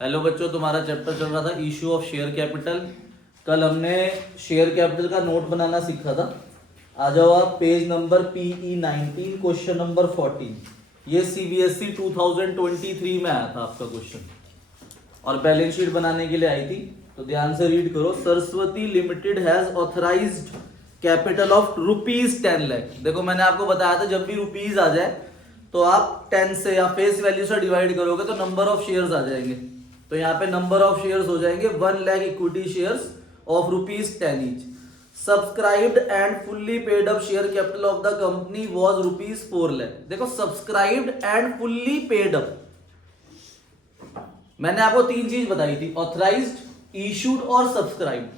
Hello बच्चों, तुम्हारा chapter चल रहा था इशू ऑफ शेयर कैपिटल। कल हमने शेयर कैपिटल का नोट बनाना सीखा था। आ जाओ आप page number PE19 question number 14। ये CBSE 2023 में आया था आपका क्वेश्चन और बैलेंस शीट बनाने के लिए आई थी। तो ध्यान से रीड करो। Saraswati limited has authorised capital of ₹10 lakh. देखो मैंने आपको बताया था जब भी रुपीज आ जाए तो आप 10 से या फेस वैल्यू से डिवाइड करोगे तो नंबर ऑफ शेयर्स आ जाएंगे। तो यहाँ पे नंबर ऑफ शेयर्स हो जाएंगे 1 lakh equity shares of ₹10 each. Subscribed and fully paid up share capital of the company was ₹4 lakh. देखो subscribed and fully paid up, मैंने आपको तीन चीज बताई थी, ऑथराइज्ड, इशूड और सब्सक्राइब्ड।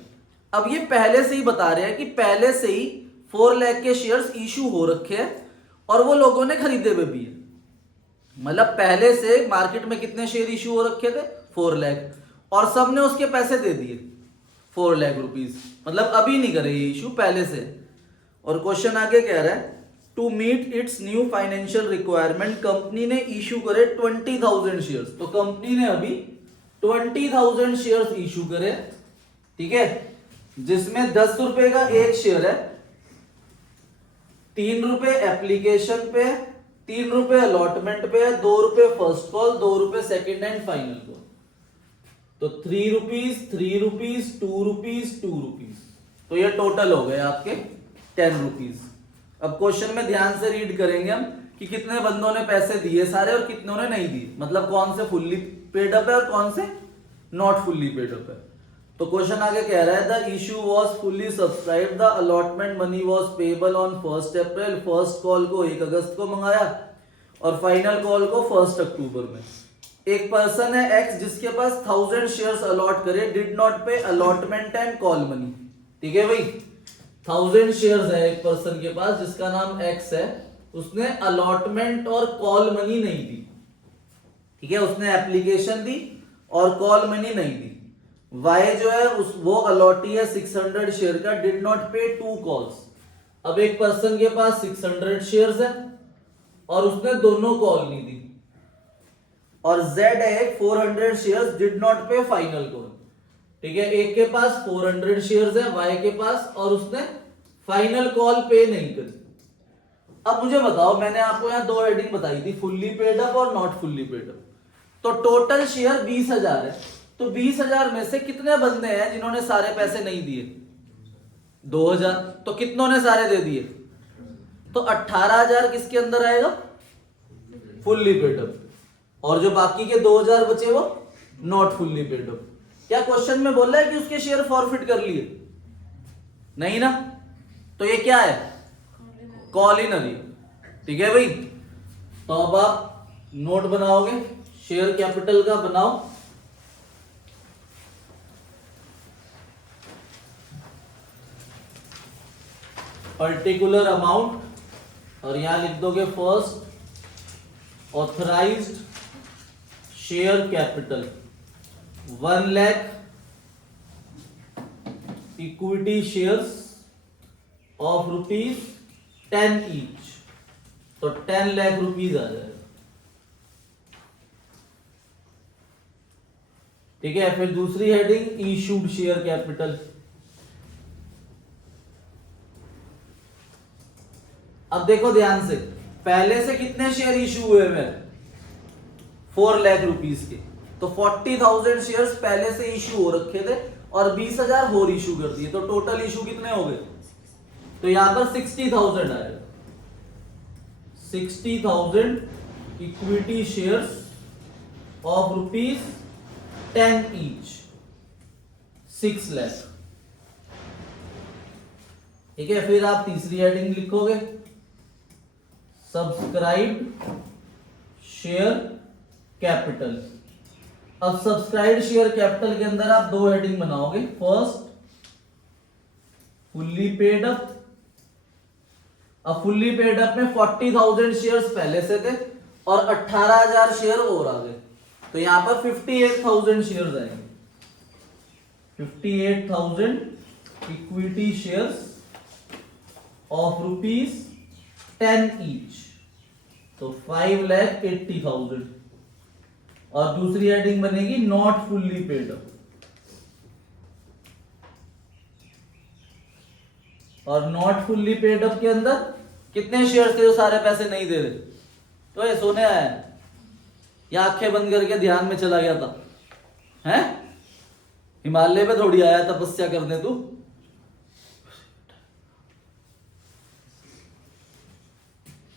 अब ये पहले से ही बता रहे हैं कि पहले से ही 4 लाख के शेयर्स इशू हो रखे हैं और वो लोगों ने खरीदे हुए भी है। मतलब पहले से मार्केट में कितने शेयर इशू हो रखे थे? 4 लाख, और सबने उसके पैसे दे दिए 4 लाख रुपीस। मतलब अभी नहीं करे ये इशू, पहले से। और क्वेश्चन आगे कह रहा है to meet its new financial requirement company ने इशू करे 20,000 शेयर्स। तो कंपनी ने अभी 20,000 शेयर्स इशू करे, ठीक है, जिसमें 10 रुपए का एक शेयर है, 3 रुपए एप्लीकेशन पे, 3 रुपए अलॉटमेंट पे, 2 रुपए फर्स्ट कॉल, 2 रुपए सेकेंड एंड फाइनल कॉल। तो 3 रुपीज, 3 रुपीज, 2 रुपीज, 2 रुपीज, तो ये टोटल हो गए आपके 10 रुपीज। अब क्वेश्चन में ध्यान से रीड करेंगे हम कि कितने बंदों ने पैसे दिए सारे और कितनों ने नहीं दिए, मतलब कौन से फुल्ली पेड अप है और कौन से नॉट फुल्ली पेड अप है। तो क्वेश्चन आगे कह रहा है the issue was fully subscribed, the allotment money was payable on 1 April. First call को 1 अगस्त को मंगाया और फाइनल कॉल को 1 अक्टूबर में। एक पर्सन है एक्स जिसके पास 1000 शेयर्स अलॉट करे, डिड नॉट पे अलॉटमेंट एंड कॉल मनी। ठीक है भाई, 1000 शेयर्स है एक पर्सन के पास जिसका नाम एक्स है, उसने अलॉटमेंट और कॉल मनी नहीं दी, ठीक है, उसने एप्लीकेशन दी और कॉल मनी नहीं दी। वाई जो है वो अलॉटी है 600 शेयर का, डिड नॉट पे 2 कॉल्स। अब एक पर्सन के पास 600 शेयर्स है और उसने दोनों कॉल नहीं दी। और जेड है 400 शेयर्स, डिड नॉट पे फाइनल कॉल। ठीक है, एक के पास 400 शेयर्स है वाई के पास और उसने फाइनल कॉल पे नहीं करी। अब मुझे बताओ, मैंने आपको यहां 2 हेडिंग बताई थी, फुल्ली पेड अप और नॉट फुल्ली पेड अप। तो टोटल शेयर 20,000 है, तो 20,000 में से कितने बंदे हैं जिन्होंने सारे पैसे नहीं दिए? 2,000। तो कितनों ने सारे दे दिए? तो 18,000 किसके अंदर आएगा? Fully paid up. और जो बाकी के 2,000 बचे वो नॉट फुल्ली पेड अप। क्या क्वेश्चन में बोल रहा है कि उसके शेयर फॉरफिट कर लिए? नहीं ना, तो ये क्या है? कॉलिनरी। ठीक है भाई, तो अब आप नोट बनाओगे, शेयर कैपिटल का बनाओ। पर्टिकुलर अमाउंट और यहां लिख दोगे first authorised share capital 1 lakh equity shares of ₹10 each, तो 10 लाख रुपीज आ जाएगा। ठीक है, फिर दूसरी हेडिंग इशूड शेयर कैपिटल। अब देखो ध्यान से, पहले से कितने शेयर इशू हुए हैं? 4 लाख रुपीज के। तो 40,000 शेयर्स पहले से इशू हो रखे थे और 20,000 और इशू कर दिए, तो टोटल इशू कितने हो गए? तो यहां पर 60,000 आएगा। 60,000 equity shares of ₹10 each, 6 lakh. ठीक है, फिर आप तीसरी हेडिंग लिखोगे सब्सक्राइब्ड शेयर कैपिटल। अब सब्सक्राइब्ड शेयर कैपिटल के अंदर आप 2 हेडिंग बनाओगे, फर्स्ट फुल्ली पेड अप। अब फुल्ली पेड अप में 40,000 शेयर्स पहले से थे और 18,000 शेयर और आ गए, तो यहां पर 58,000 शेयर्स आएंगे। 58,000 इक्विटी शेयर्स ऑफ ₹10 ईच, तो 5,80,000। और दूसरी हेडिंग बनेगी नॉट फुल्ली पेड अप। और नॉट फुल्ली पेड अप के अंदर कितने शेयर थे जो सारे पैसे नहीं दे रहे? तो ये सोने आया या आंखें बंद करके ध्यान में चला गया था? हैं? हिमालय पे थोड़ी आया तपस्या करने तू।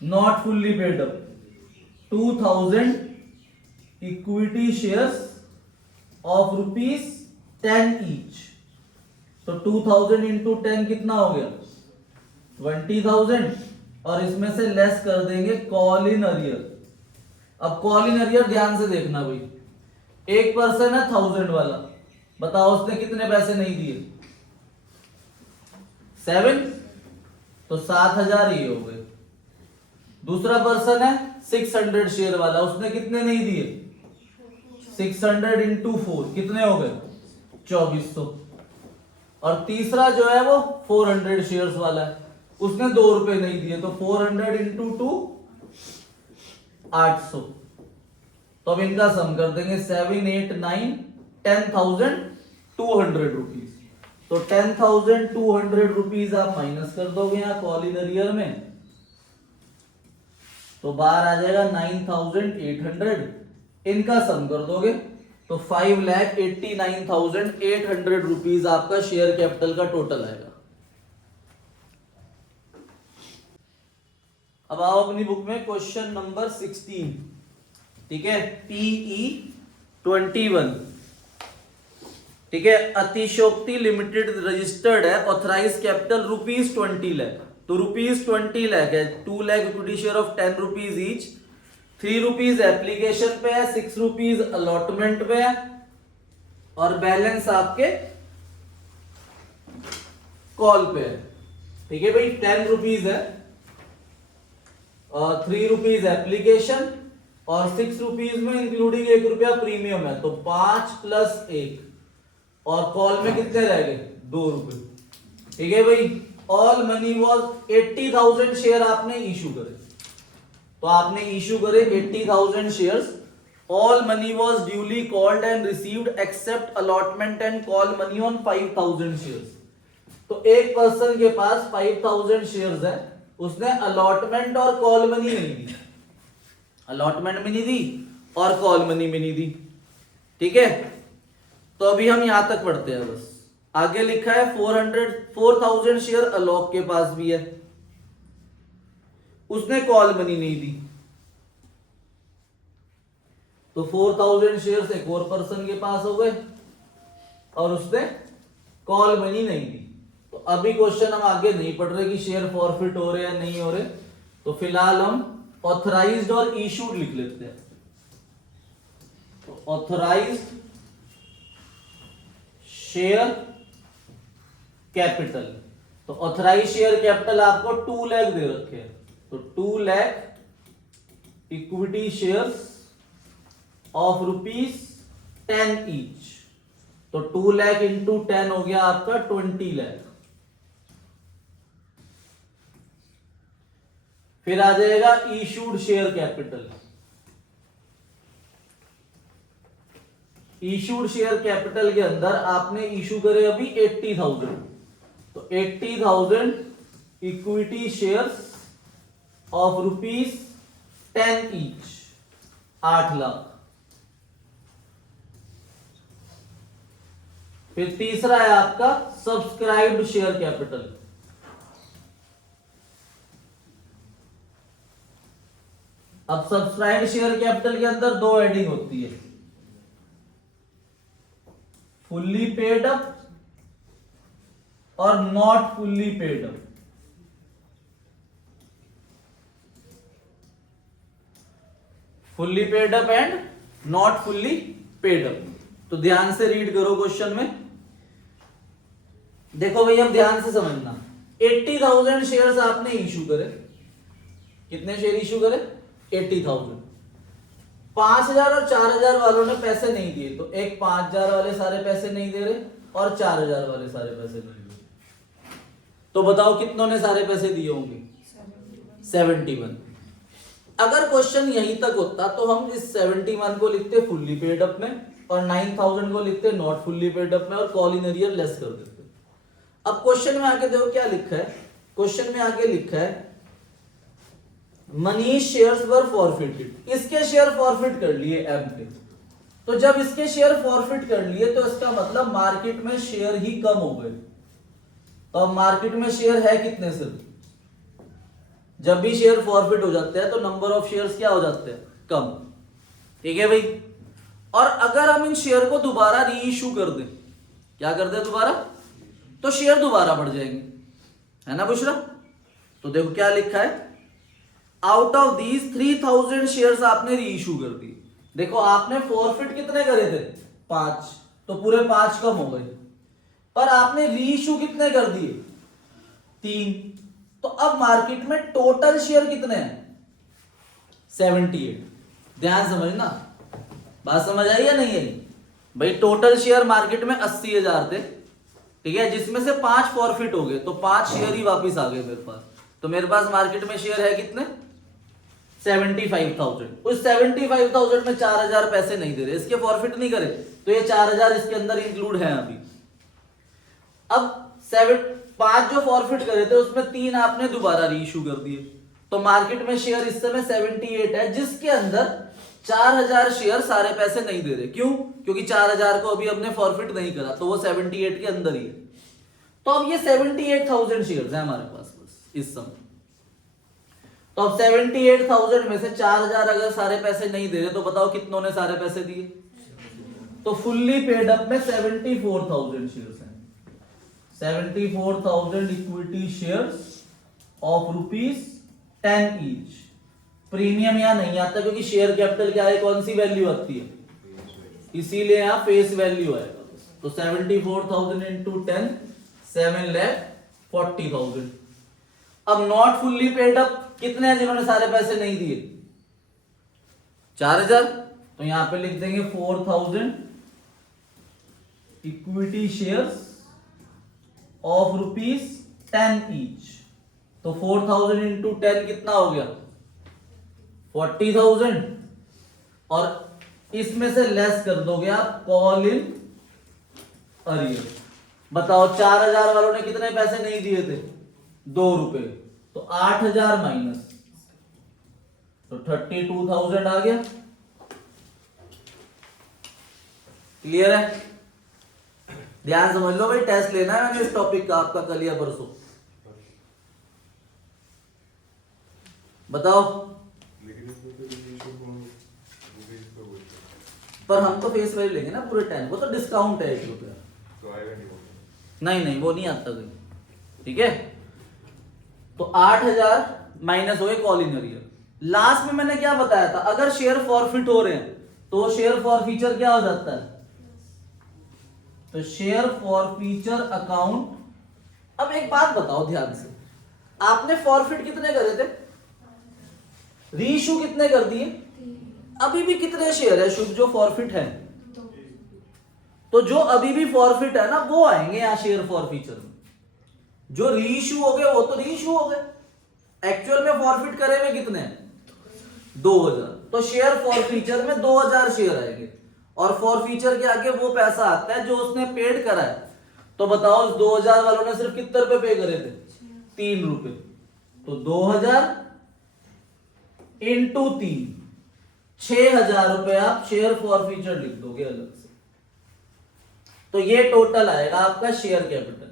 Not fully paid up 2000 equity shares of ₹10 each. तो 2000 इंटू 10 कितना हो गया? 20,000। और इसमें से लेस कर देंगे कॉल इन अरियर। अब कॉल इन अरियर ध्यान से देखना भाई, एक पर्सन है 1000 वाला, बताओ उसने कितने पैसे नहीं दिए? 7, तो 7000 ये हो गए। दूसरा पर्सन है 600 शेयर वाला, उसने कितने नहीं दिए? 600 इंटू 4 कितने हो गए? 2400। और तीसरा जो है वो 400 शेयर्स वाला है, उसने 2 रुपए नहीं दिए, तो 400 इंटू 2 800। तो अब इनका सम कर देंगे 7, 8, 9, 10,200 रुपीज। तो 10,200 रुपीज आप माइनस कर दोगे यहां कॉल इन अरियर में, तो बाहर आ जाएगा 9,800। इनका सम कर दोगे तो 5,89,800 रुपीज आपका शेयर कैपिटल का टोटल आएगा। अब आओ अपनी बुक में क्वेश्चन नंबर 16, ठीक है, PE 21, ठीक है। अतिशोक्ति लिमिटेड रजिस्टर्ड है, ऑथराइज कैपिटल ₹20 लाख। तो ₹20 लाख है, 2 lakh equity share of 10 rupees each, 3 rupees application पे है, 6 रुपीज अलॉटमेंट पे है, और बैलेंस आपके कॉल पे है, ठीक है भाई। 10 रुपीज है और 3 रुपीज एप्लीकेशन और 6 रुपीज में इंक्लूडिंग ₹1 प्रीमियम है, तो 5 + 1, और कॉल में कितने रह गए? ₹2, ठीक है भाई। ऑल मनी वॉज 80,000 शेयर आपने इशू करे, तो आपने इशू करे 80,000 shares. All money was duly called and received accept allotment and call money on 5,000 shares. तो एक पर्सन के पास 5,000 शेयर्स है, उसने अलॉटमेंट और कॉल मनी नहीं दी, अलॉटमेंट भी नहीं दी और कॉल मनी भी नहीं दी, ठीक है। तो अभी हम यहां तक पढ़ते हैं बस। आगे लिखा है 4,000 शेयर अलोक के पास भी है, उसने कॉल मनी नहीं दी, तो 4,000 शेयर एक और पर्सन के पास हो गए और उसने कॉल मनी नहीं दी। तो अभी क्वेश्चन हम आगे नहीं पढ़ रहे कि शेयर फॉरफिट हो रहे या नहीं हो रहे, तो फिलहाल हम ऑथराइज्ड और इशूड लिख लेते हैं। तो ऑथराइज्ड शेयर कैपिटल, तो ऑथराइज शेयर कैपिटल आपको 2 लाख दे रखे हैं, तो 2 lakh equity shares of ₹10 each, तो 2 लाख इंटू 10 हो गया आपका 20 लाख। फिर आ जाएगा issued share capital. Issued share capital के अंदर आपने इशू करे अभी 80,000, तो 80,000 equity shares of ₹10 each, 8 lakh. फिर तीसरा है आपका सब्सक्राइब्ड शेयर कैपिटल। अब सब्सक्राइब्ड शेयर कैपिटल के अंदर 2 हेडिंग होती है, फुल्ली पेड अप और not fully paid up. Fully paid up and not fully paid up. तो ध्यान से रीड करो क्वेश्चन में, देखो भाई, अब ध्यान से समझना। 80,000 शेयर्स आपने इशू करे, कितने शेयर इशू करे? 80,000। 5,000 और 4,000 वालों ने पैसे नहीं दिए, तो एक 5,000 वाले सारे पैसे नहीं दे रहे और 4,000 वाले सारे पैसे नहीं दे रहे। तो बताओ कितनों ने सारे पैसे दिए होंगे? 71। अगर क्वेश्चन यहीं तक होता तो हम इस 71 को लिखते फुल्ली पेड अप में और 9000 को लिखते नॉट फुल्ली पेड अप में और कॉल इन एरियर लेस कर देते। अब क्वेश्चन में आके देखो क्या लिखा है, क्वेश्चन में आगे लिखा है मनीष शेयर्स वर फॉरफिटेड, इसके शेयर फॉरफिट कर लिए एम पे। तो जब इसके शेयर फॉरफिट कर लिए तो इसका मतलब मार्केट में शेयर ही कम हो गए। तो अब मार्केट में शेयर है कितने सिर्फ, जब भी शेयर फॉरफिट हो जाते हैं तो नंबर ऑफ शेयर्स क्या हो जाते हैं, कम। ठीक है भाई। और अगर हम इन शेयर को दोबारा री इशू कर दें, क्या कर दें दोबारा, तो शेयर दोबारा बढ़ जाएंगे, है ना बुशरा। तो देखो क्या लिखा है, आउट ऑफ दीज 3000 शेयर्स आपने री इशू कर दिए। देखो आपने फॉरफिट कितने करे थे, 5, तो पूरे 5 कम हो गए, पर आपने री इशू कितने कर दिए, 3। तो अब मार्केट में टोटल शेयर कितने हैं, 78। ध्यान समझना, बात समझ आई या नहीं आई भाई। टोटल शेयर मार्केट में 80,000 थे, ठीक है, जिसमें से 5 फॉरफिट हो गए, तो 5 शेयर ही वापस आ गए मेरे पास। तो मेरे पास मार्केट में शेयर है कितने, 75,000। उस 75,000 में 4,000 पैसे नहीं दे रहे, इसके फॉरफिट नहीं करे, तो ये 4,000 इसके अंदर इंक्लूड है अभी। अब 5 जो फॉरफिट करे थे उसमें 3 आपने दोबारा री इशू कर दिए, तो मार्केट में शेयर इस समय 78 है, जिसके अंदर 4,000 शेयर सारे पैसे नहीं दे रहे। क्यों, क्योंकि 4,000 को अभी हमने फॉरफिट नहीं करा, तो वो 78 के अंदर ही है। तो अब ये 78,000 शेयर है हमारे पास बस इस समय। तो अब 78,000 में से 4,000 अगर सारे पैसे नहीं दे रहे तो बताओ कितनों ने सारे पैसे दिए, तो फुल्ली पेड अप में 74,000 शेयर्स हैं। 74,000 equity shares of ₹10 each. Premium यहां नहीं आता क्योंकि शेयर कैपिटल क्या है, कौन सी वैल्यू आती है, इसीलिए यहां फेस वैल्यू आएगा। तो 74,000 इंटू 10 7,40,000। अब नॉट फुल्ली पेड अप कितने हैं जिन्होंने सारे पैसे नहीं दिए, 4,000। तो यहां पे लिख देंगे 4,000 इक्विटी शेयर्स ऑफ ₹10 ईच। तो 4,000 इंटू 10 कितना हो गया, 40,000। और इसमें से लेस कर दोगे आप कॉल इन अरियर। बताओ 4,000 वालों ने कितने पैसे नहीं दिए थे, ₹2। तो 8,000 माइनस, तो 32,000 आ गया। क्लियर है, ध्यान समझ लो भाई, टेस्ट लेना है मैंने इस टॉपिक का आपका कल या परसों। बताओ, पर हम तो फेस वैल्यू लेंगे ना पूरे टाइम, वो तो डिस्काउंट है ₹1। नहीं वो नहीं आता कहीं, ठीक है। तो 8,000 माइनस हो गए कॉल इन अरियर। लास्ट में मैंने क्या बताया था, अगर शेयर फॉरफिट हो रहे हैं तो शेयर फॉरफीचर क्या हो जाता है, तो शेयर फॉरफीचर अकाउंट। अब एक बात बताओ ध्यान से, आपने फॉरफिट कितने करे थे, रीइश्यू कितने कर दिए, अभी भी कितने शेयर है शुभ जो फॉरफिट है, तो जो अभी भी फॉरफिट है ना वो आएंगे यहां शेयर फॉरफीचर में। जो रीइश्यू हो गए वो तो रीइश्यू हो गए, एक्चुअल में फॉरफिट करे हुए कितने हैं, 2,000। तो शेयर फॉरफीचर में 2,000 शेयर आएंगे, और फॉरफीचर के आगे वो पैसा आता है जो उसने पेड करा है। तो बताओ 2,000 वालों ने सिर्फ कितने रुपए पे करे थे, ₹3। तो 2,000 इंटू 3, 6,000 रुपए आप शेयर फॉरफीचर लिख दोगे अलग से। तो ये टोटल आएगा आपका शेयर कैपिटल,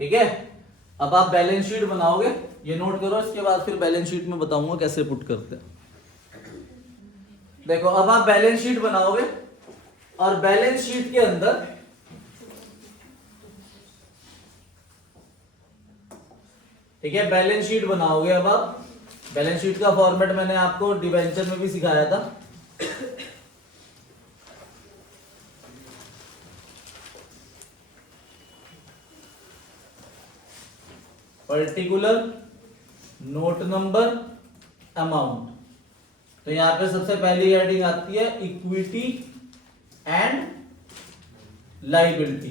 ठीक है। अब आप बैलेंस शीट बनाओगे, ये नोट करो, इसके बाद फिर बैलेंस शीट में बताऊंगा कैसे पुट करते हैं। देखो अब आप बैलेंस शीट बनाओगे, और बैलेंस शीट के अंदर ठीक है बैलेंस शीट बनाओगे। अब आप बैलेंस शीट का फॉर्मेट मैंने आपको डिबेंचर में भी सिखाया था। Particular, note number, amount. तो यहां पे सबसे पहली हेडिंग आती है इक्विटी एंड लायबिलिटी।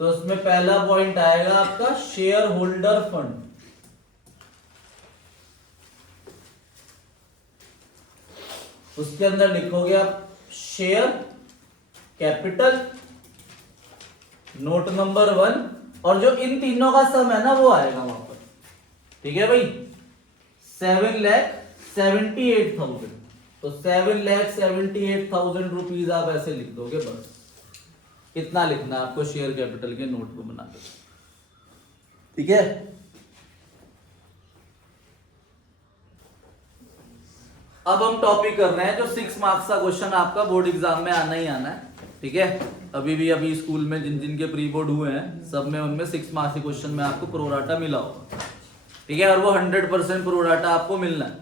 तो उसमें पहला पॉइंट आएगा आपका शेयर होल्डर फंड। उसके अंदर लिखोगे आप शेयर कैपिटल नोट नंबर 1, और जो इन तीनों का सम है ना वो आएगा वहां पर। ठीक है भाई, 7,78,000, तो 7,78,000 रुपीज आप ऐसे लिख दोगे बस। कितना लिखना है आपको शेयर कैपिटल के नोट को बना के, ठीक है। अब हम टॉपिक कर रहे हैं जो 6 मार्क्स का क्वेश्चन आपका बोर्ड एग्जाम में आना ही आना है, ठीक है। अभी स्कूल में जिन जिन के प्री बोर्ड हुए हैं सब में उनमें 6 मार्क्स के क्वेश्चन में आपको प्रोराटा मिला होगा, ठीक है। और वो 100% प्रोराटा आपको मिलना है,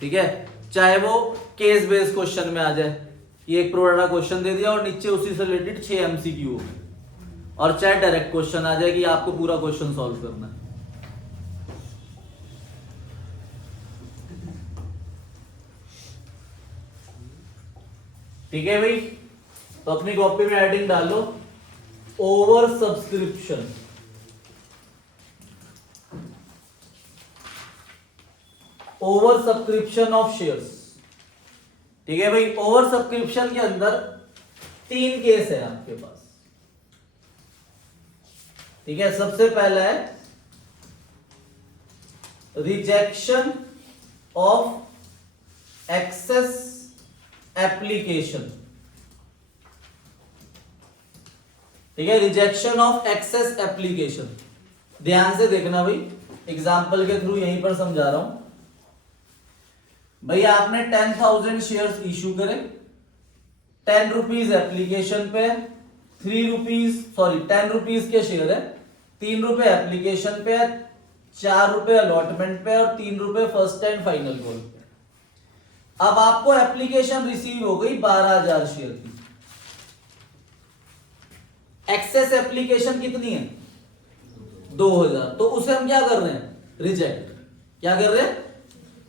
ठीक है। चाहे वो केस बेस्ड क्वेश्चन में आ जाए, ये एक प्रोराटा क्वेश्चन दे दिया और नीचे उसी से रिलेटेड 6 MCQ हो, और चाहे डायरेक्ट क्वेश्चन आ जाए कि आपको पूरा क्वेश्चन सॉल्व करना है। ठीक है भाई, तो अपनी कॉपी में हेडिंग डालो over subscription. Over subscription of shares, ठीक है भाई। ओवर सब्सक्रिप्शन के अंदर 3 केस है आपके पास, ठीक है। सबसे पहला है रिजेक्शन ऑफ एक्सेस एप्लीकेशन, ठीक है। रिजेक्शन ऑफ एक्सेस एप्लीकेशन, ध्यान से देखना भाई, एग्जाम्पल के थ्रू यहीं पर समझा रहा हूं। भाई आपने 10,000 शेयर्स इशू करे, 10 रुपीज एप्लीकेशन पे, 10 रुपीज के शेयर है, 3 रुपए एप्लीकेशन पे, 4 रुपए अलॉटमेंट पे और 3 रुपए फर्स्ट एंड फाइनल कॉल पे। अब आपको एप्लीकेशन रिसीव हो गई 12,000 शेयर की। एक्सेस एप्लीकेशन कितनी है? 2,000, तो उसे हम क्या कर रहे हैं? रिजेक्ट। क्या कर रहे हैं?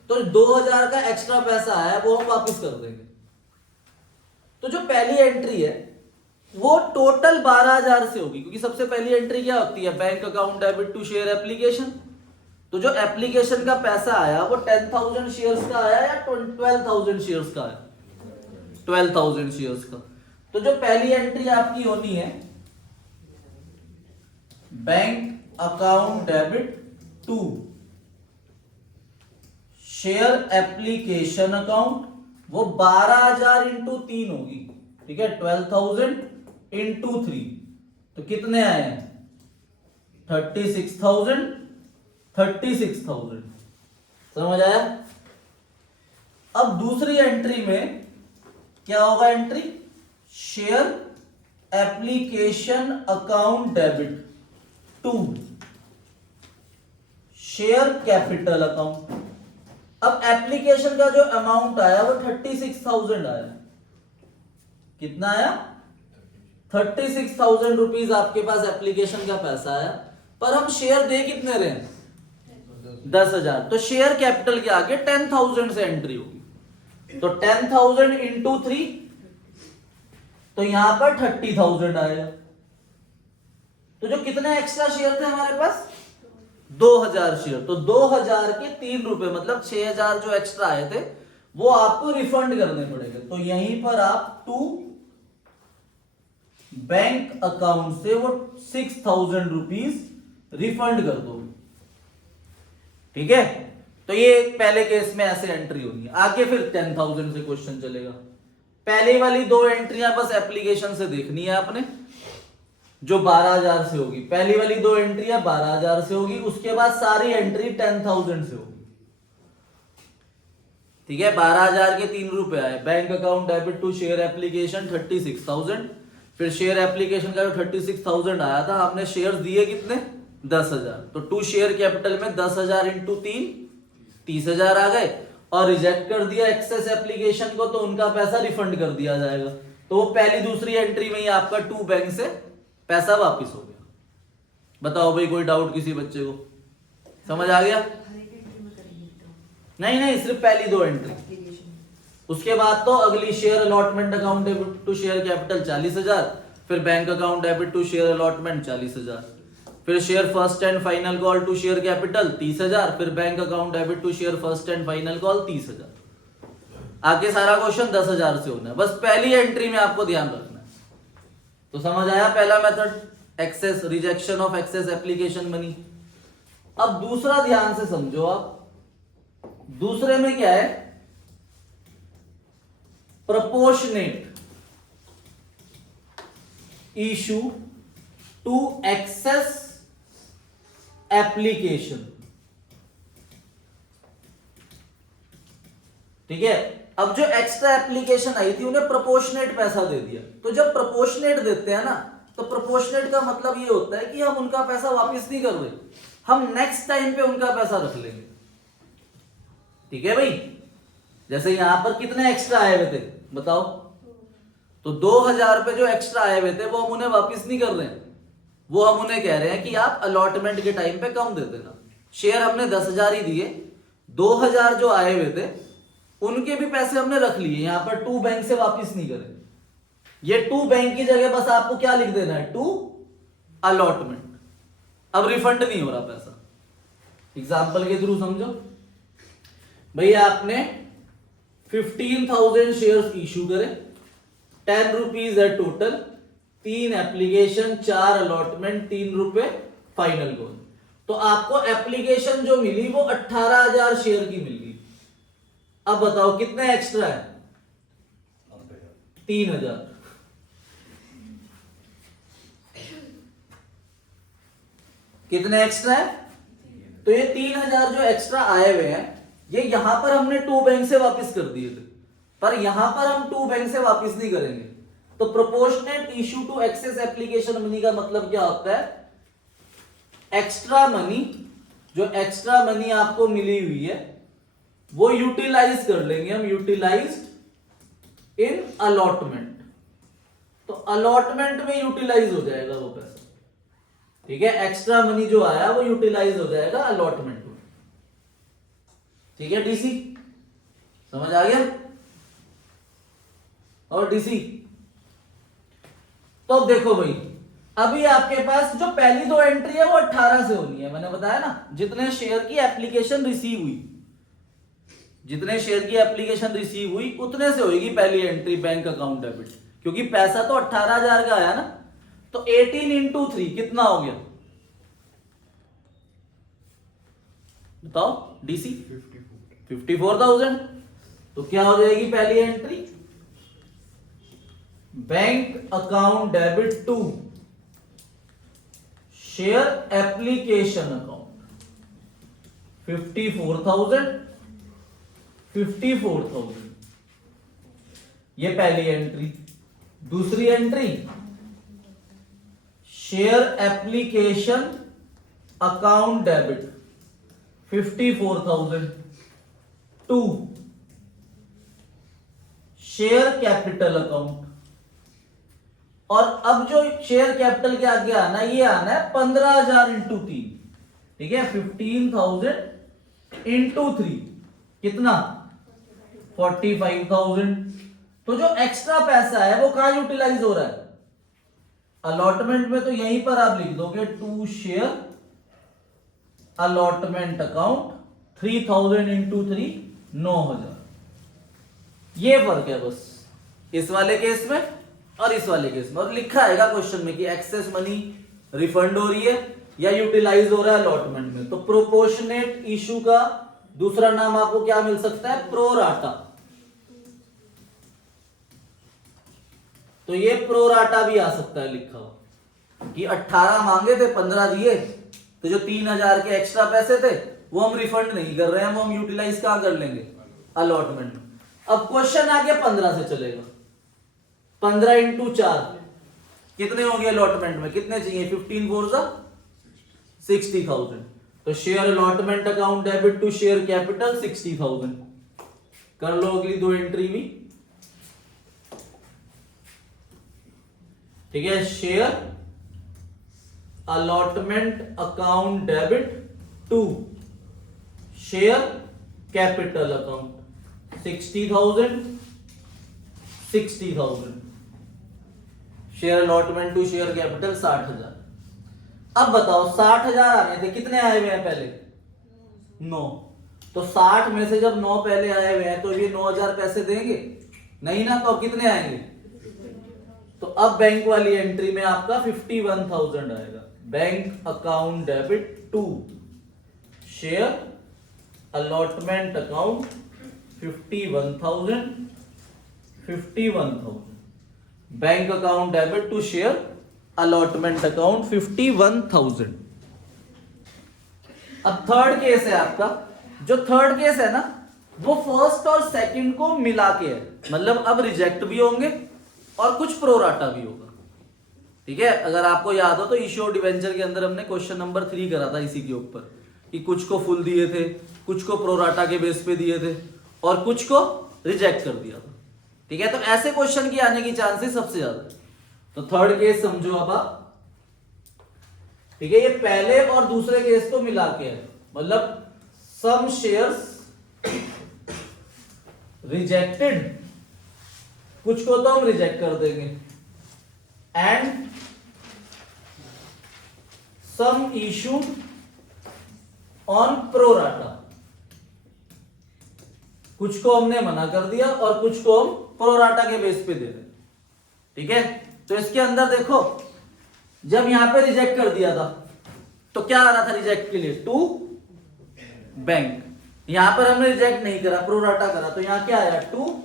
तो 2,000 का एक्स्ट्रा पैसा आया वो हम वापस कर देंगे। तो जो पहली एंट्री है वो टोटल 12,000 से होगी, क्योंकि सबसे पहली एंट्री क्या होती है? Bank account debit to share application. तो जो एप्लीकेशन का पैसा आया वो 10,000 शेयर्स का आया या 12,000 शेयर्स का आया? 12,000 शेयर्स का। तो जो पहली एंट्री आपकी होनी है bank account debit to share application account, वो 12,000 इंटू 3 होगी, ठीक है। 12,000 इंटू 3, तो कितने आए हैं? 36,000। समझ आया? अब दूसरी एंट्री में क्या होगा? Entry share application account debit to share capital account. अब एप्लीकेशन का जो अमाउंट आया वो 36,000 आया। कितना आया? 36,000 रुपीज आपके पास एप्लीकेशन का पैसा आया, पर हम शेयर दे कितने रहे हैं? 10,000। तो शेयर कैपिटल के आगे 10,000 से एंट्री होगी, तो 10,000 इंटू 3, तो यहां पर 30,000 आएगा। तो जो कितने एक्स्ट्रा शेयर थे हमारे पास? 2,000 शेयर। तो 2,000 के 3 रुपए मतलब 6,000 जो एक्स्ट्रा आए थे वो आपको रिफंड करने पड़ेंगे। तो यहीं पर आप टू बैंक अकाउंट से वो 6,000 रुपीज रिफंड कर दो, ठीक है। तो ये पहले केस में ऐसे एंट्री होगी। आगे फिर 10,000 से क्वेश्चन चलेगा। पहले वाली 2 एंट्रियां बस एप्लीकेशन से देखनी है आपने, जो 12,000 से होगी। पहली वाली 2 एंट्रियां 12,000 से होगी, उसके बाद सारी एंट्री 10,000 से होगी, ठीक है। 12,000 के 3 रुपए आए, bank account debit to share application 36,000, फिर शेयर एप्लीकेशन का जो 36,000 आया था हमने शेयर दिए कितने? 10,000। तो टू शेयर कैपिटल में 10,000 इंटू 3 30,000 आ गए, और रिजेक्ट कर दिया एक्सेस एप्लीकेशन को, तो उनका पैसा रिफंड कर दिया जाएगा। तो वो पहली दूसरी एंट्री में ही आपका टू बैंक से पैसा वापस हो गया। बताओ भाई, कोई डाउट किसी बच्चे को? समझ आ गया? नहीं, सिर्फ पहली 2 एंट्री। उसके बाद तो अगली share allotment account debit to share capital 40,000, फिर bank account debit to share allotment 40,000, फिर share first and final call to share capital 30,000, फिर bank account debit to share first and final call 30,000। आगे सारा question 10,000 से होना है, बस पहली एंट्री में आपको ध्यान रखना है। तो समझ आया पहला method, excess, rejection of excess application money. अब दूसरा ध्यान से समझो आप, दूसरे में क्या है, proportionate issue to excess application. ठीक है, अब जो एक्स्ट्रा एप्लीकेशन आई थी उन्हें प्रोपोर्शनेट पैसा दे दिया। तो जब प्रोपोर्शनेट देते हैं ना, तो प्रोपोर्शनेट का मतलब ये होता है कि हम उनका पैसा वापस नहीं कर रहे, हम नेक्स्ट टाइम पे उनका पैसा रख लेंगे। ठीक है भाई, जैसे यहां पर कितने एक्स्ट्रा आए हुए थे बताओ, तो 2,000 रुपए जो एक्स्ट्रा आए हुए थे वो हम उन्हें वापस नहीं कर रहे हैं, वो हम उन्हें कह रहे हैं कि आप अलॉटमेंट के टाइम पे कम दे देना। शेयर हमने 10,000 ही दिए, 2,000 जो आए हुए थे उनके भी पैसे हमने रख लिए, यहां पर टू बैंक से वापस नहीं करेंगे। ये टू बैंक की जगह बस आपको क्या लिख देना है, टू अलॉटमेंट। अब रिफंड नहीं हो रहा पैसा। एग्जाम्पल के थ्रू समझो, भैया आपने 15,000 शेयर्स इशू करे, 10 रुपीज है टोटल, 3 एप्लीकेशन, 4 अलॉटमेंट, 3 रुपए फाइनल गोल। तो आपको एप्लीकेशन जो मिली वो 18,000 शेयर की मिल गई। अब बताओ कितने एक्स्ट्रा है, 3,000। कितने एक्स्ट्रा है, तो ये 3,000 जो एक्स्ट्रा आए हुए हैं ये यहां पर हमने टू बैंक से वापस कर दिए थे, पर यहां पर हम टू बैंक से वापस नहीं करेंगे। तो proportionate issue to excess application money का मतलब क्या होता है, एक्स्ट्रा मनी, जो एक्स्ट्रा मनी आपको मिली हुई है वो यूटिलाइज कर लेंगे हम, यूटिलाइज्ड इन अलॉटमेंट। तो अलॉटमेंट में यूटिलाइज हो जाएगा वो पैसा। ठीक है, एक्स्ट्रा मनी जो आया वो यूटिलाइज हो जाएगा अलॉटमेंट में। ठीक है डीसी, समझ आ गया। और डीसी, तो देखो भाई अभी आपके पास जो पहली 2 एंट्री है वो 18 से होनी है, मैंने बताया ना, जितने शेयर की एप्लीकेशन रिसीव हुई, जितने शेयर की एप्लीकेशन रिसीव हुई उतने से होगी पहली एंट्री बैंक अकाउंट डेबिट, क्योंकि पैसा तो 18,000 का आया ना। तो 18 इंटू 3 कितना हो गया बताओ डीसी, 54,000। तो क्या हो जाएगी पहली entry, bank account debit to share application account 54,000, 54,000, ये पहली एंट्री। दूसरी entry, share application account debit 54,000 to share capital account. और अब जो शेयर कैपिटल के आगे आना है, ये आना है 15,000 इंटू 3। ठीक है, 15,000 इंटू 3 कितना, 45,000। तो जो एक्स्ट्रा पैसा है वो कहां यूटिलाइज हो रहा है, अलॉटमेंट में। तो यहीं पर आप लिख दोगे to share allotment account 3,000 into 3 9,000। ये फर्क है बस इस वाले केस में और इस वाले केस में। और लिखा आएगा क्वेश्चन में कि एक्सेस मनी रिफंड हो रही है या यूटिलाइज हो रहा है अलॉटमेंट में। तो प्रोपोर्शनेट इशू का दूसरा नाम आपको क्या मिल सकता है, प्रोराटा। तो ये प्रोराटा भी आ सकता है लिखा हुआ कि 18 मांगे थे, 15 दिए, तो जो 3,000 के एक्स्ट्रा पैसे थे वो हम रिफंड नहीं कर रहे हैं, वो हम यूटिलाइज कहां कर लेंगे, अलॉटमेंट में। अब क्वेश्चन आगे 15 से चलेगा। 15 इंटू 4 कितने होंगे अलॉटमेंट में, कितने चाहिए, 15 4 जा 60,000। तो share allotment account debit to share capital 60,000। कर लो अगली 2 एंट्री भी। ठीक है, share allotment account debit to share capital account 60,000 60,000। Share allotment to share capital 60,000। अब बताओ 60,000 आने थे, कितने आए हुए हैं पहले, 9। तो 60 में से जब 9 पहले आए हुए हैं तो ये 9,000 पैसे देंगे नहीं ना, तो अब कितने आएंगे? तो अब बैंक वाली एंट्री में आपका 51,000 आएगा। Bank account debit to share allotment account 51,000 bank account debit to share allotment account 51,000। अब थर्ड केस है आपका। जो थर्ड केस है ना वो फर्स्ट और सेकंड को मिला के है, मतलब अब रिजेक्ट भी होंगे और कुछ प्रोराटा भी होगा। ठीक है, अगर आपको याद हो तो इश्यू डिवेंचर के अंदर हमने क्वेश्चन नंबर 3 करा था इसी के ऊपर कि कुछ को फुल दिए थे, कुछ को प्रोराटा के बेस पे दिए थे और कुछ को रिजेक्ट कर दिया था। ठीक है, तो ऐसे क्वेश्चन की आने की चांसेस सबसे ज्यादा है। तो थर्ड केस समझो अब आप। ठीक है, ये पहले और दूसरे केस को मिला के है, मतलब सम शेयर्स रिजेक्टेड, कुछ को तो हम रिजेक्ट कर देंगे, and some issued on pro rata, कुछ को हमने मना कर दिया और कुछ को हम प्रोराटा के बेस पे दे रहे। ठीक है, तो इसके अंदर देखो जब यहां पे रिजेक्ट कर दिया था तो क्या आ रहा था रिजेक्ट के लिए? To bank. यहां पर हमने रिजेक्ट नहीं करा, प्रोराटा करा, तो यहां क्या आया? To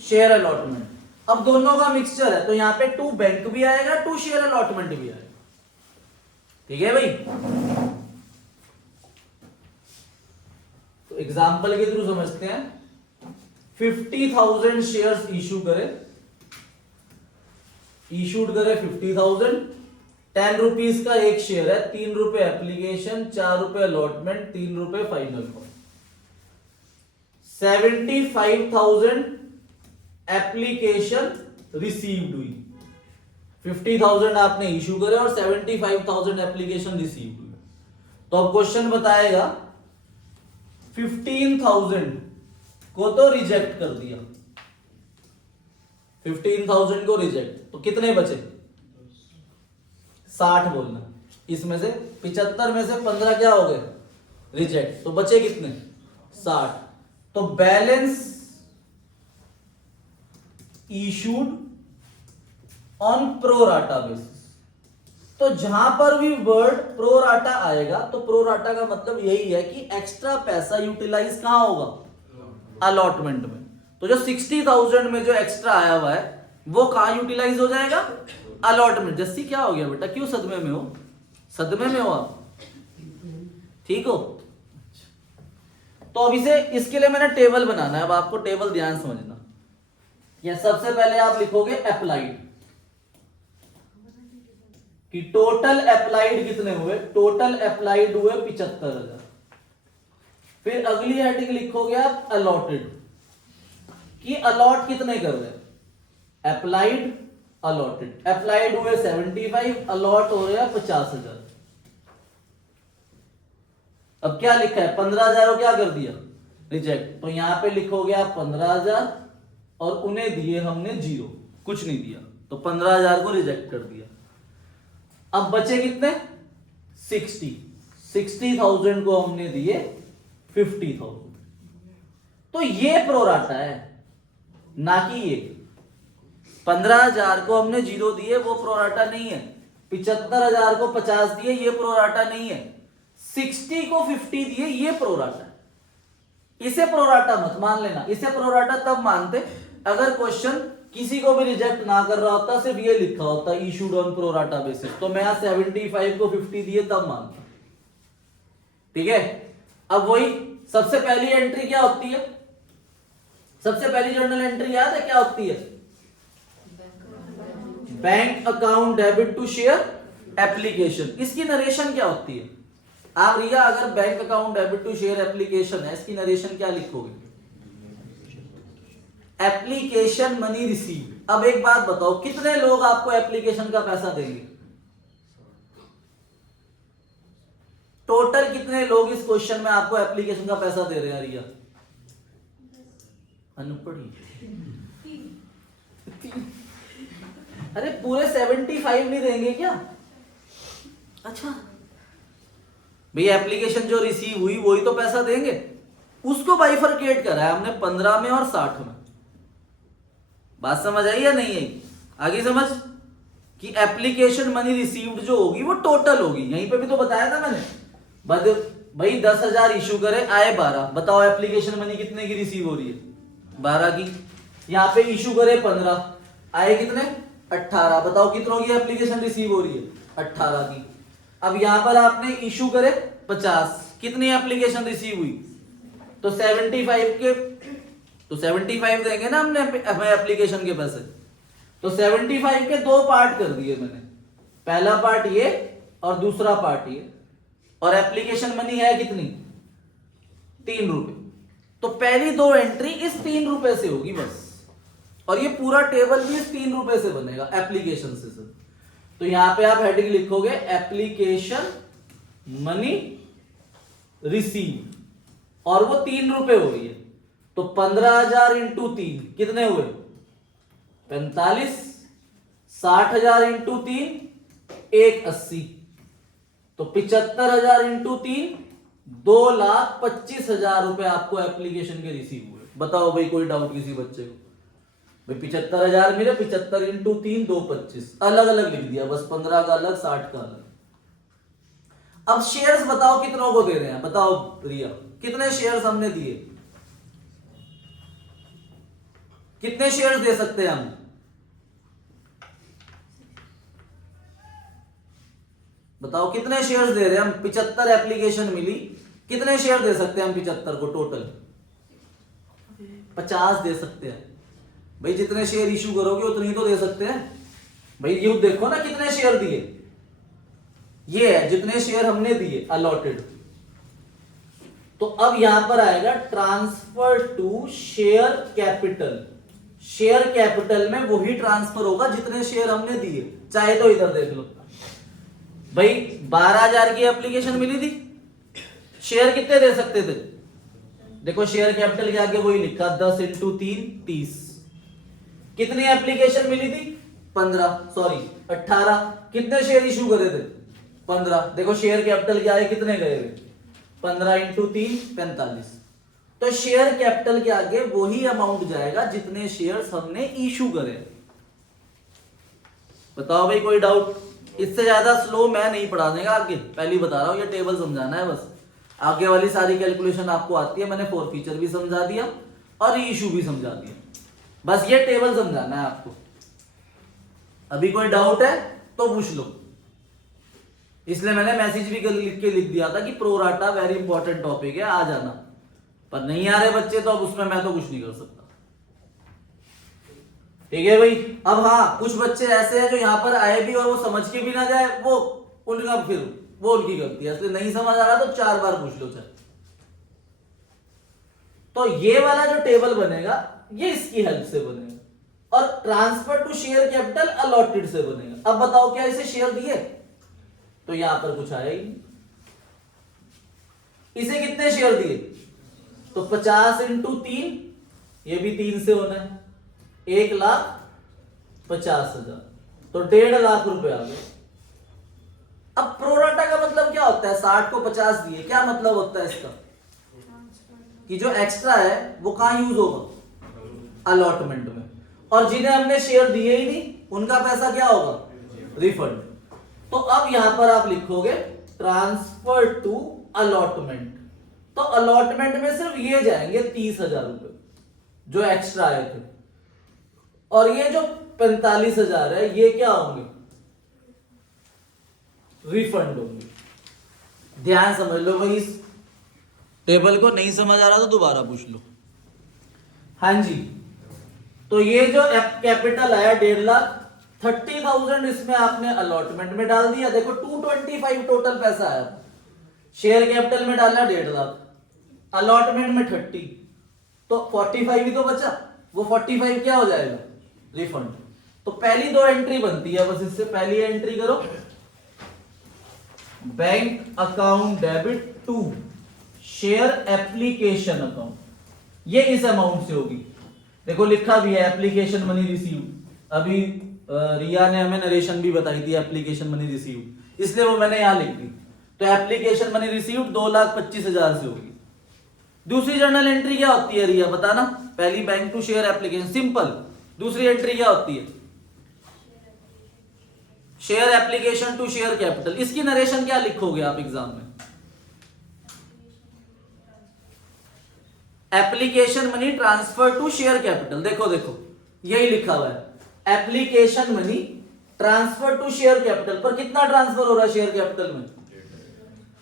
share allotment. अब दोनों का मिक्सचर है तो यहां पे टू बैंक भी आएगा, टू शेयर अलॉटमेंट भी आएगा। ठीक है भाई, तो एग्जांपल के थ्रू समझते हैं। 50,000 शेयर्स इशू करे, इशूड करे 50,000, 10 रुपीज का एक शेयर है, 3 रुपए एप्लीकेशन, 4 रुपए अलॉटमेंट, 3 रुपए फाइनल कॉल। 75,000 एप्लीकेशन रिसीव्ड हुई। 50,000 आपने इशू करे और 75,000 एप्लीकेशन रिसीव्ड हुई। तो अब क्वेश्चन बताएगा 15,000 को तो रिजेक्ट कर दिया, 15,000 को रिजेक्ट, तो कितने बचे? 60 बोलना। इसमें से 75 में से 15 क्या हो गए? रिजेक्ट, तो बचे कितने? 60। तो balance issued on pro rata basis. तो जहां पर भी वर्ड प्रोराटा आएगा तो प्रोराटा का मतलब यही है कि एक्स्ट्रा पैसा यूटिलाइज कहां होगा? अलॉटमेंट में। तो जो 60,000 में जो एक्स्ट्रा आया हुआ है वो कहां यूटिलाइज हो जाएगा? अलॉटमेंट। जस्सी क्या हो गया बेटा, क्यों सदमे में हो? सदमे में हो आप? ठीक हो? तो अब इसे, इसके लिए मैंने टेबल बनाना है। अब आपको टेबल ध्यान समझना। या सबसे पहले आप लिखोगे अप्लाइड, कि टोटल अप्लाइड कितने हुए? टोटल अप्लाइड हुए 75,000। फिर अगली हेडिंग लिखोगे आप अलॉटेड, कि अलॉट कितने कर रहे? Applied allotted. अप्लाइड हुए 75, अलॉट हो रहे हैं 50,000। अब क्या लिखा है? 15,000 को क्या कर दिया? रिजेक्ट। तो यहां पे लिखोगे आप 15,000 और उन्हें दिए हमने 0, कुछ नहीं दिया, तो 15,000 को रिजेक्ट कर दिया। अब बचे कितने? 60,000 को हमने दिए 50,000। तो ये प्रोराटा है, ना कि ये 15,000 को हमने 0 दिए, वो प्रोराटा नहीं है। 75,000 को 50 दिए, ये प्रोराटा नहीं है। 60 को 50 दिए, ये प्रोराटा है। इसे प्रोराटा मत मान लेना। इसे प्रोराटा तब मानते अगर क्वेश्चन किसी को भी रिजेक्ट ना कर रहा होता, सिर्फ ये लिखा होता इशूड ऑन प्रोराटा बेसिस, तो मैं 75 को 50 दिए तब मानता। ठीक है, अब वही सबसे पहली एंट्री क्या होती है? सबसे पहली जर्नल एंट्री याद है क्या होती है? Bank account debit to share application. इसकी नरेशन क्या होती है? आप रिया अगर bank account debit to share application है, इसकी नरेशन क्या लिखोगे? Application money receive. अब एक बात बताओ, कितने लोग आपको एप्लीकेशन का पैसा देंगे? टोटल कितने लोग इस क्वेश्चन में आपको एप्लीकेशन का पैसा दे रहे हैं रिया? अनपढ़ी। अरे पूरे 75 नहीं देंगे क्या? अच्छा भैया, एप्लीकेशन जो रिसीव हुई वही तो पैसा देंगे। उसको बाइफरकेट करा है हमने 15 में और 60 में। बात समझ आई या नहीं आई? आगे समझ कि एप्लीकेशन मनी रिसीव्ड जो होगी वो टोटल होगी। यहीं पे भी तो बताया था मैंने, भाई 10,000 इशू करे, आए 12, बताओ एप्लीकेशन मनी कितने की रिसीव हो रही है? 12 की। यहाँ पे इशू करे 15, आए कितने? 18, बताओ कितनों की एप्लीकेशन रिसीव हो रही है? 18 की। अब यहां पर आपने इशू करे 50, कितनी एप्लीकेशन रिसीव हुई? तो 75 देंगे ना हमने हमें एप्लीकेशन के पैसे। तो 75 के दो पार्ट कर दिए मैंने, पहला पार्ट ये और दूसरा पार्ट ये। और एप्लीकेशन मनी है कितनी? 3 रुपए। तो पहली दो एंट्री इस 3 रुपए से होगी बस, और ये पूरा टेबल भी इस 3 रुपए से बनेगा एप्लीकेशन से सर। तो यहां पे आप हेडिंग लिखोगे एप्लीकेशन मनी रिसीव, और वो 3 रुपए हो रही है। तो 15,000 इंटू 3 कितने हुए? 45। 60,000 इंटू 3 180। तो 75,000 इंटू 3 2,25,000 रुपए आपको एप्लीकेशन के रिसीव हुए। बताओ भाई, कोई डाउट किसी बच्चे को? भाई 75,000 मिले, 75 इंटू 3 225, अलग अलग लिख दिया बस, 15 का अलग 60 का अलग। अब शेयर्स बताओ कितनों को दे रहे हैं? बताओ रिया, कितने शेयर्स हमने दिए? कितने शेयर्स दे सकते हैं हम? बताओ कितने शेयर्स दे रहे हैं हम? 75 एप्लीकेशन मिली, कितने शेयर दे सकते हैं हम 75 को? टोटल 50 दे सकते हैं। भाई जितने शेयर इशू करोगे उतने ही तो दे सकते हैं। भाई ये देखो ना कितने शेयर दिए, ये है जितने शेयर हमने दिए अलॉटेड। तो अब यहां पर आएगा transfer to share capital. Share capital में वही ट्रांसफर होगा जितने शेयर हमने दिए। चाहे तो इधर देख लो भाई, 12,000 की एप्लीकेशन मिली थी, शेयर कितने दे सकते थे? देखो शेयर कैपिटल के आगे वही लिखा 10 इंटू 3 30। कितनी एप्लीकेशन मिली थी? 18। कितने शेयर इशू करे थे? 15। देखो शेयर कैपिटल के आगे कितने गए थे? 15 इंटू 3 45। तो शेयर कैपिटल के आगे वही अमाउंट जाएगा जितने शेयर्स हमने इशू करे। बताओ भाई, कोई डाउट? इससे ज्यादा स्लो मैं नहीं पढ़ा देगा आगे, पहले बता रहा हूं, ये टेबल समझाना है बस। आगे वाली सारी कैलकुलेशन आपको आती है, मैंने फोर फीचर भी समझा दिया और इशू भी समझा दिया, बस ये टेबल समझाना है आपको। अभी कोई डाउट है तो पूछ लो, इसलिए मैंने मैसेज भी लिख के लिख दिया था कि प्रोराटा वेरी इंपॉर्टेंट टॉपिक है, आ जाना। पर नहीं आ रहे बच्चे तो अब उसमें मैं तो कुछ नहीं कर सकता। ठीक है भाई। अब हाँ, कुछ बच्चे ऐसे हैं जो यहां पर आए भी और वो समझ के भी ना जाए, वो उनका फिर वो उनकी गलती है, इसलिए नहीं समझ आ रहा तो 4 बार पूछ लो चाहे। तो ये वाला जो टेबल बनेगा ये इसकी हेल्प से बनेगा, और transfer to share capital allotted से बनेगा। अब बताओ क्या इसे शेयर दिए? तो यहां पर कुछ आया ही नहीं। इसे कितने शेयर दिए? तो 50 इंटू 3, ये भी 3 से होना है, 1,50,000, तो 1.5 लाख रुपए आ गए। अब प्रोराटा का मतलब क्या होता है? 60 को 50 दिए, क्या मतलब होता है इसका? कि जो एक्स्ट्रा है वो कहां यूज होगा? अलॉटमेंट में। और जिन्हें हमने शेयर दिए ही नहीं उनका पैसा क्या होगा? रिफंड। तो अब यहां पर आप लिखोगे ट्रांसफर टू अलॉटमेंट। तो अलॉटमेंट में सिर्फ ये जाएंगे 30,000 रुपए जो एक्स्ट्रा आए थे, और ये जो 45,000 है ये क्या होंगे? रिफंड होंगे। ध्यान समझ लो भाई, इस टेबल को नहीं समझ आ रहा तो दोबारा पूछ लो। हाँ जी, तो ये जो कैपिटल आया 1.5 लाख, 30,000 इसमें आपने अलॉटमेंट में डाल दिया। देखो 225 टोटल पैसा आया, शेयर कैपिटल में डाला 1.5 लाख, अलॉटमेंट में 30, तो 45 ही तो बचा। वो 45 क्या हो जाएगा? रिफंड। तो पहली दो एंट्री बनती है बस, इससे पहली एंट्री करो bank account debit to share application account, ये इस अमाउंट से होगी। देखो लिखा भी है एप्लीकेशन मनी रिसीव, अभी रिया ने हमें नरेशन भी बताई थी एप्लीकेशन मनी रिसीव, इसलिए वो मैंने यहां लिख दी। तो एप्लीकेशन मनी रिसीव 2,25,000 से होगी। दूसरी जर्नल एंट्री क्या होती है रिया, बताना। पहली bank to share application, simple. दूसरी एंट्री क्या होती है, share application to share capital. इसकी नरेशन क्या लिखोगे आप एग्जाम में, application money transfer to share capital. देखो देखो यही लिखा हुआ है, application money transfer to share capital. पर कितना ट्रांसफर हो रहा है शेयर कैपिटल में,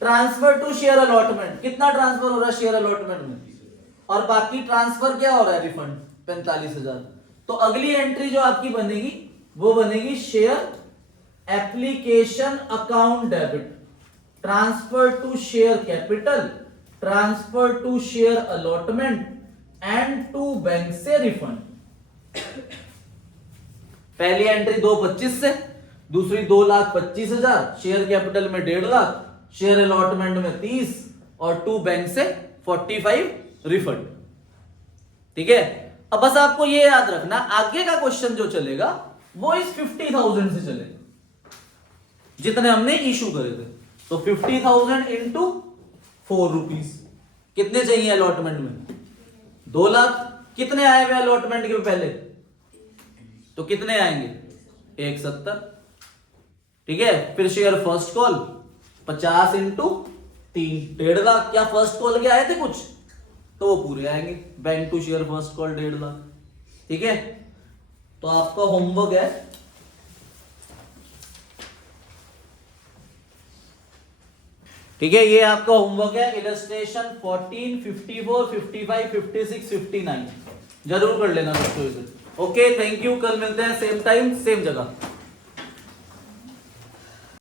ट्रांसफर टू शेयर अलॉटमेंट। कितना ट्रांसफर हो रहा है शेयर अलॉटमेंट में, और बाकी ट्रांसफर क्या हो रहा है, रिफंड 45,000। तो अगली एंट्री जो आपकी बनेगी वो बनेगी share application account debit, transfer to share capital, transfer to share allotment and to bank से रिफंड। पहली एंट्री 225 से, दूसरी 2,25,000, शेयर कैपिटल में 1.5 लाख, शेयर अलॉटमेंट में 30 और टू बैंक से 45 रिफंड। ठीक है, अब बस आपको ये याद रखना, आगे का क्वेश्चन जो चलेगा वो इस 50,000 से चलेगा जितने हमने इशू करे थे। तो 50,000 इंटू 4 रुपीज, कितने चाहिए अलॉटमेंट में, 2 लाख। कितने आए हुए अलॉटमेंट के पहले, तो कितने आएंगे, 170। ठीक है, फिर share first call 50 into 3, 1.5 lakh. क्या फर्स्ट कॉल के आए थे कुछ, तो वो पूरे आएंगे, bank to share first call 1.5 lakh. ठीक है, तो आपका होमवर्क है ठीक है, ये आपका होमवर्क है, इलस्ट्रेशन 14, 54, 55, 56, 59 जरूर कर लेना बच्चों इसे। ओके, थैंक यू, कल मिलते हैं सेम टाइम सेम जगह।